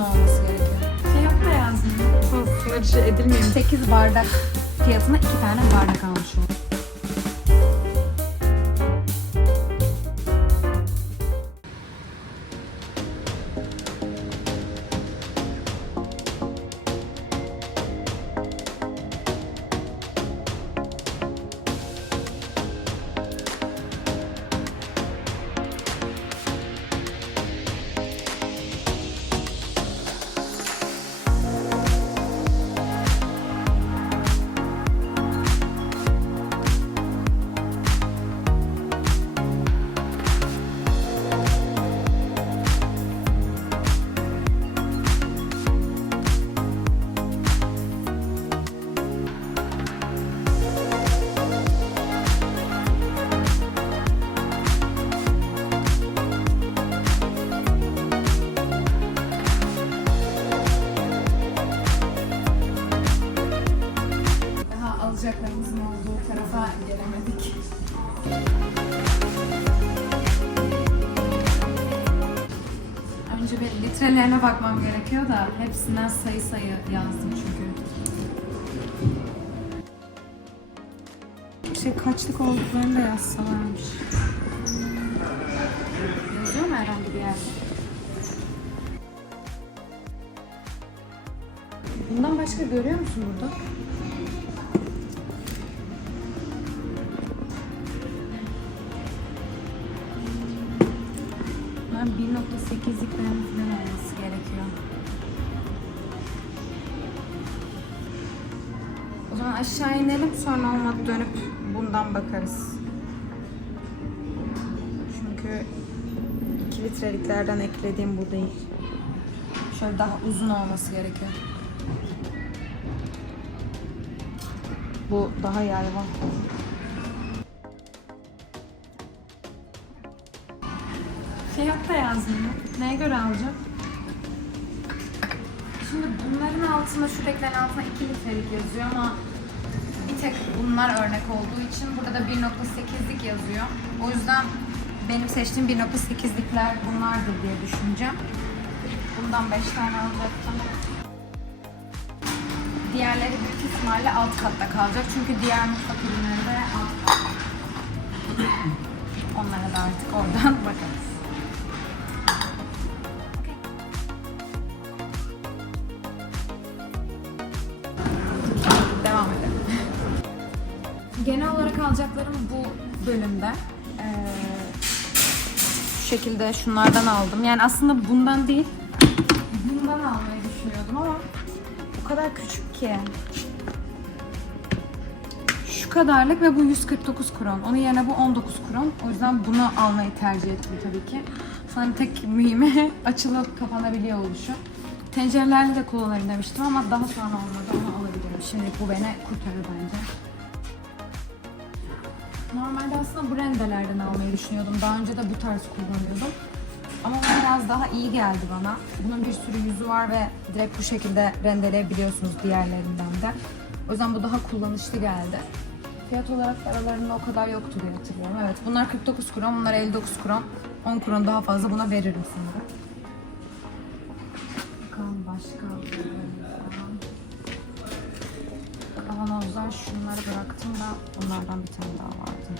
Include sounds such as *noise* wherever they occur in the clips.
olması gerekiyor. Fiyat da yazmıyor. Aslında bir şey edilmiyor. 8 bardak fiyatına 2 tane bardak almış Litrelerine bakmam gerekiyor da hepsinden sayı sayı yazdım çünkü. Şey kaçlık olduklarını da yazsalarmış. Yazıyor mu herhangi bir yerde? Bundan başka görüyor musun burada? Aşağı inelim sonra olmadı dönüp bundan bakarız. Çünkü 2 litreliklerden eklediğim bu değil. Şöyle daha uzun olması gerekiyor. Bu daha yayvan. Fiyat da yazmıyor. Neye göre alacağım? Şimdi bunların altında, şuradakilerin altında 2 litrelik yazıyor ama tek bunlar örnek olduğu için burada da 1.8'lik yazıyor. O yüzden benim seçtiğim 1.8'likler bunlardır diye düşüneceğim. Bundan 5 tane alacaktım. Diğerleri büyük ihtimalle alt katta kalacak. Çünkü diğer mutfak ürünleri de alt katta. Onlara da artık oradan alacaklarım bu bölümde. Ee, şu şekilde şunlardan aldım. Yani aslında bundan değil, bundan almayı düşünüyordum ama O kadar küçük ki. şu kadarlık ve bu 149 kron. Onun yerine bu 19 kron. O yüzden bunu almayı tercih ettim tabii ki. Sonra tek mühimi *laughs* açılıp kapanabiliyor oluşu. Tencerelerle de kullanırım demiştim ama daha sonra olmadı. Onu alabilirim. Şimdilik bu beni kurtarır bence. Normalde aslında bu rendelerden almayı düşünüyordum. Daha önce de bu tarz kullanıyordum. Ama bu biraz daha iyi geldi bana. Bunun bir sürü yüzü var ve direkt bu şekilde rendeleyebiliyorsunuz diğerlerinden de. O yüzden bu daha kullanışlı geldi. Fiyat olarak aralarında o kadar yoktu diye hatırlıyorum. Evet bunlar 49 kron, bunlar 59 kron. 10 kron daha fazla buna veririm sanırım. Kavanozlar şunları bıraktım da onlardan bir tane daha vardı.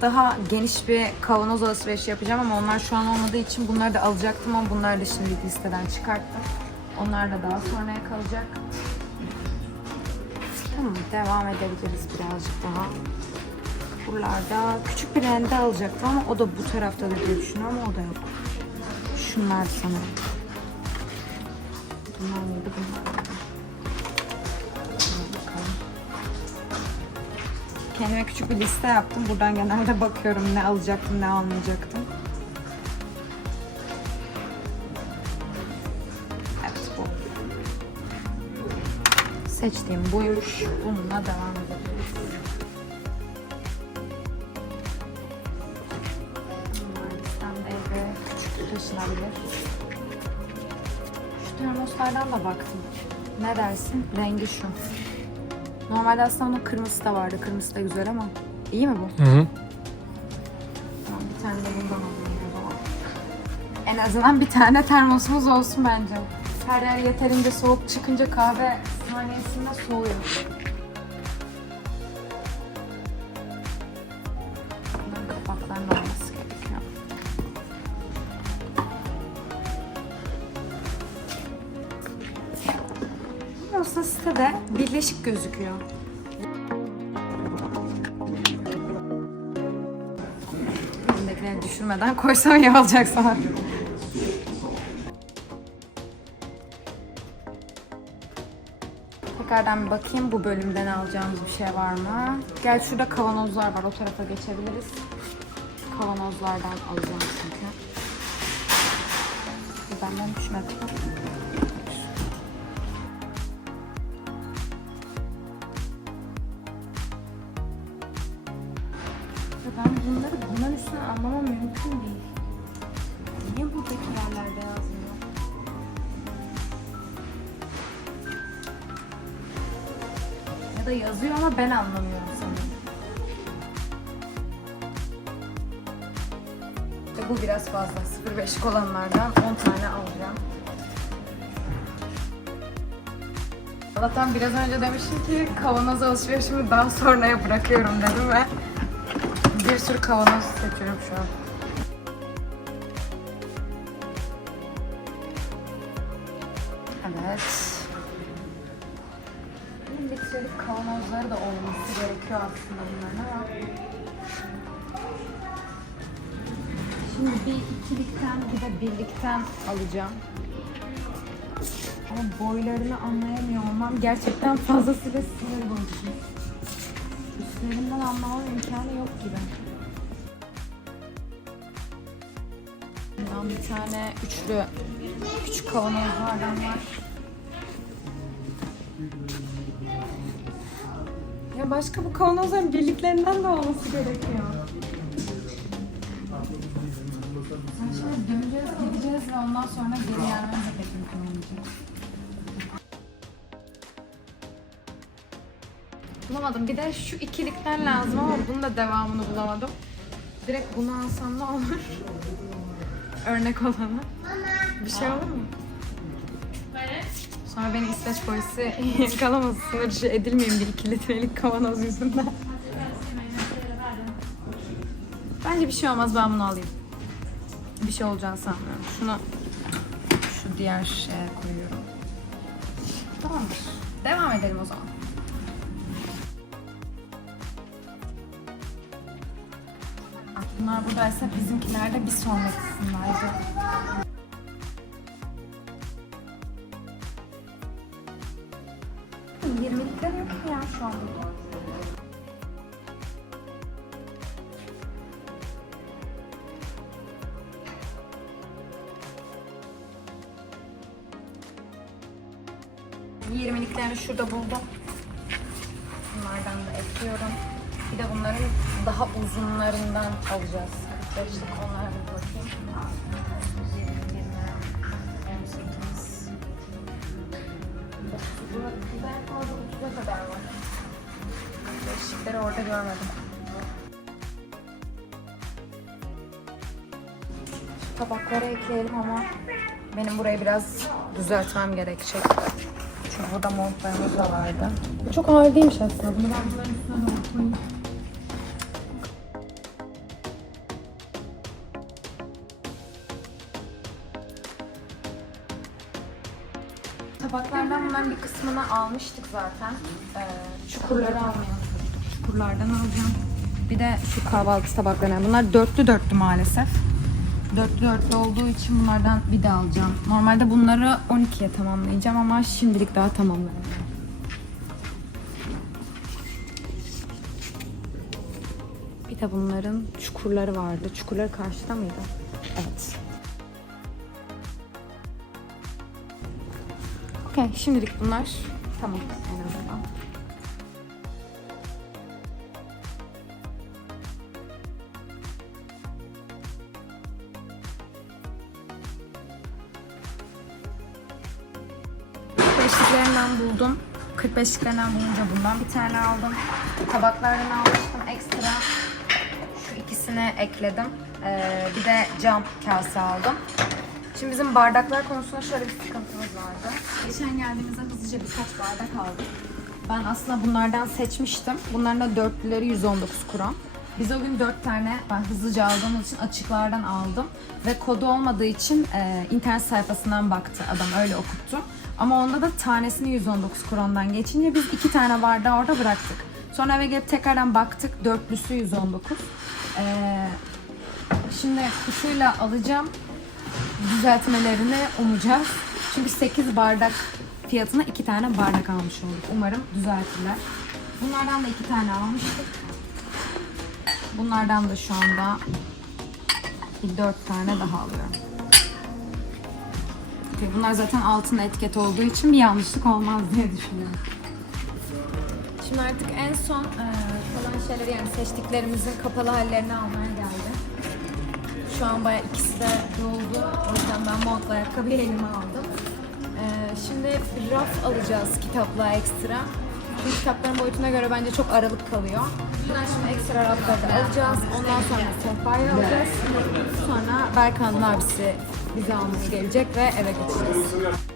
Daha geniş bir kavanoz alışverişi yapacağım ama onlar şu an olmadığı için bunları da alacaktım ama bunları da şimdi listeden çıkarttım. Onlar da daha sonraya kalacak. Tamam devam edebiliriz birazcık daha. Buralarda küçük bir rende alacaktım ama o da bu tarafta da diye düşünüyorum ama o da yok. Şunlar sanırım. Bunlar mıydı bunlar? Kendime küçük bir liste yaptım. Buradan genelde *laughs* bakıyorum ne alacaktım, ne almayacaktım. Evet bu. Seçtiğim buymuş. Bununla devam edebiliriz. Termoslardan da baktım. Ne dersin? Rengi şu. Normalde aslında onun kırmızısı da vardı. Kırmızısı da güzel ama. İyi mi bu? Hı hı. Tamam bir tane de bundan alayım o zaman. En azından bir tane termosumuz olsun bence. Her yer yeterince soğuk çıkınca kahve saniyesinde soğuyor. Aslında sitede birleşik gözüküyor. Elindekileri düşürmeden koysam iyi olacak sana. Tekrardan bakayım bu bölümden alacağımız bir şey var mı? Gel şurada kavanozlar var. O tarafa geçebiliriz. Kavanozlardan alacağım çünkü. Benden düşmedi. Anlamam mümkün değil. Niye buradaki yerlerde yazmıyor? Ya da yazıyor ama ben anlamıyorum sanırım. Bu biraz fazla. 0.5'lik olanlardan 10 tane alacağım. Allah'tan biraz önce demiştim ki kavanoz alışverişimi daha sonraya bırakıyorum dedim ve sürü kavanoz seçiyorum şu an. Evet. Litrelik kavanozları da olması gerekiyor aslında bunların ama. Şimdi bir ikilikten bir de birlikten alacağım. Ama boylarını anlayamıyor olmam gerçekten fazlasıyla sinir bozucu. Üstlerinden anlamam imkanı yok gibi. Bundan bir tane üçlü küçük kavanozlardan var. Ya başka bu kavanozların birliklerinden de olması gerekiyor. Sen şimdi döneceğiz, gideceğiz ve ondan sonra geri pek mümkün olmayacak. Bulamadım. Bir de şu ikilikten lazım ama bunun da devamını bulamadım. Direkt bunu alsam ne olur? Örnek olanı. Bir şey olur mu? Sonra beni İsveç polisi *laughs* yakalamasın. Sınır dışı edilmeyeyim bir iki litrelik kavanoz yüzünden. Bence bir şey olmaz ben bunu alayım. Bir şey olacağını sanmıyorum. Şunu şu diğer şeye koyuyorum. Tamamdır. Devam edelim o zaman. Bunlar buradaysa bizimkiler de bir sonrakisindeydi. Yirmilikler yok mu ya şu? Yirmiliklerini şurada buldum. Bunlardan da ekliyorum. Bir de bunların daha uzunlarından alacağız. 45'lik onlara bir bakayım. 20, 20, 18. Burada en fazla 30'a kadar var. Beşlikleri orada görmedim. Şu tabakları ekleyelim ama benim burayı biraz düzeltmem gerekecek. Çünkü burada montlarımız da vardı. Çok ağır değilmiş aslında. Bunu ben bunların üstüne doğru koyayım. Kısmını almıştık zaten. Ee, çukurları almayalım. Çukurlardan alacağım. Bir de şu kahvaltı tabakları. Bunlar dörtlü dörtlü maalesef. Dörtlü dörtlü olduğu için bunlardan bir de alacağım. Normalde bunları 12'ye tamamlayacağım ama şimdilik daha tamamlayacağım. Bir de bunların çukurları vardı. Çukurları karşıda mıydı? Evet. Okey, şimdilik bunlar tamam en azından. Beşliklerinden buldum. 45'liklerinden bulunca bundan bir tane aldım. Tabaklardan almıştım ekstra. Şu ikisini ekledim. Ee, bir de cam kase aldım. Şimdi bizim bardaklar konusunda şöyle bir sıkıntımız vardı. Geçen geldiğimizde hızlıca birkaç bardak aldık. Ben aslında bunlardan seçmiştim. Bunların da dörtlüleri 119 kuron. Biz o gün 4 tane ben hızlıca aldığımız için açıklardan aldım. Ve kodu olmadığı için e, internet sayfasından baktı adam öyle okuttu. Ama onda da tanesini 119 krondan geçince biz iki tane bardağı orada bıraktık. Sonra eve gelip tekrardan baktık dörtlüsü 119. Ee, şimdi kuşuyla alacağım düzeltmelerini umacağız. Çünkü 8 bardak fiyatına 2 tane bardak almış olduk. Umarım düzeltirler. Bunlardan da 2 tane almıştık. Bunlardan da şu anda bir 4 tane daha alıyorum. Bunlar zaten altın etiket olduğu için bir yanlışlık olmaz diye düşünüyorum. Şimdi artık en son e, kalan şeyleri yani seçtiklerimizin kapalı hallerini almaya geldi. Şu an bayağı ikisi de doldu. O yüzden ben montla ayakkabıyı elime aldım. Ee, şimdi raf alacağız kitapla ekstra. Çünkü kitapların boyutuna göre bence çok aralık kalıyor. Bundan şimdi ekstra rafları alacağız. Ondan sonra sehpayı alacağız. Sonra Berkan'ın abisi bizi almaya gelecek ve eve geçeceğiz.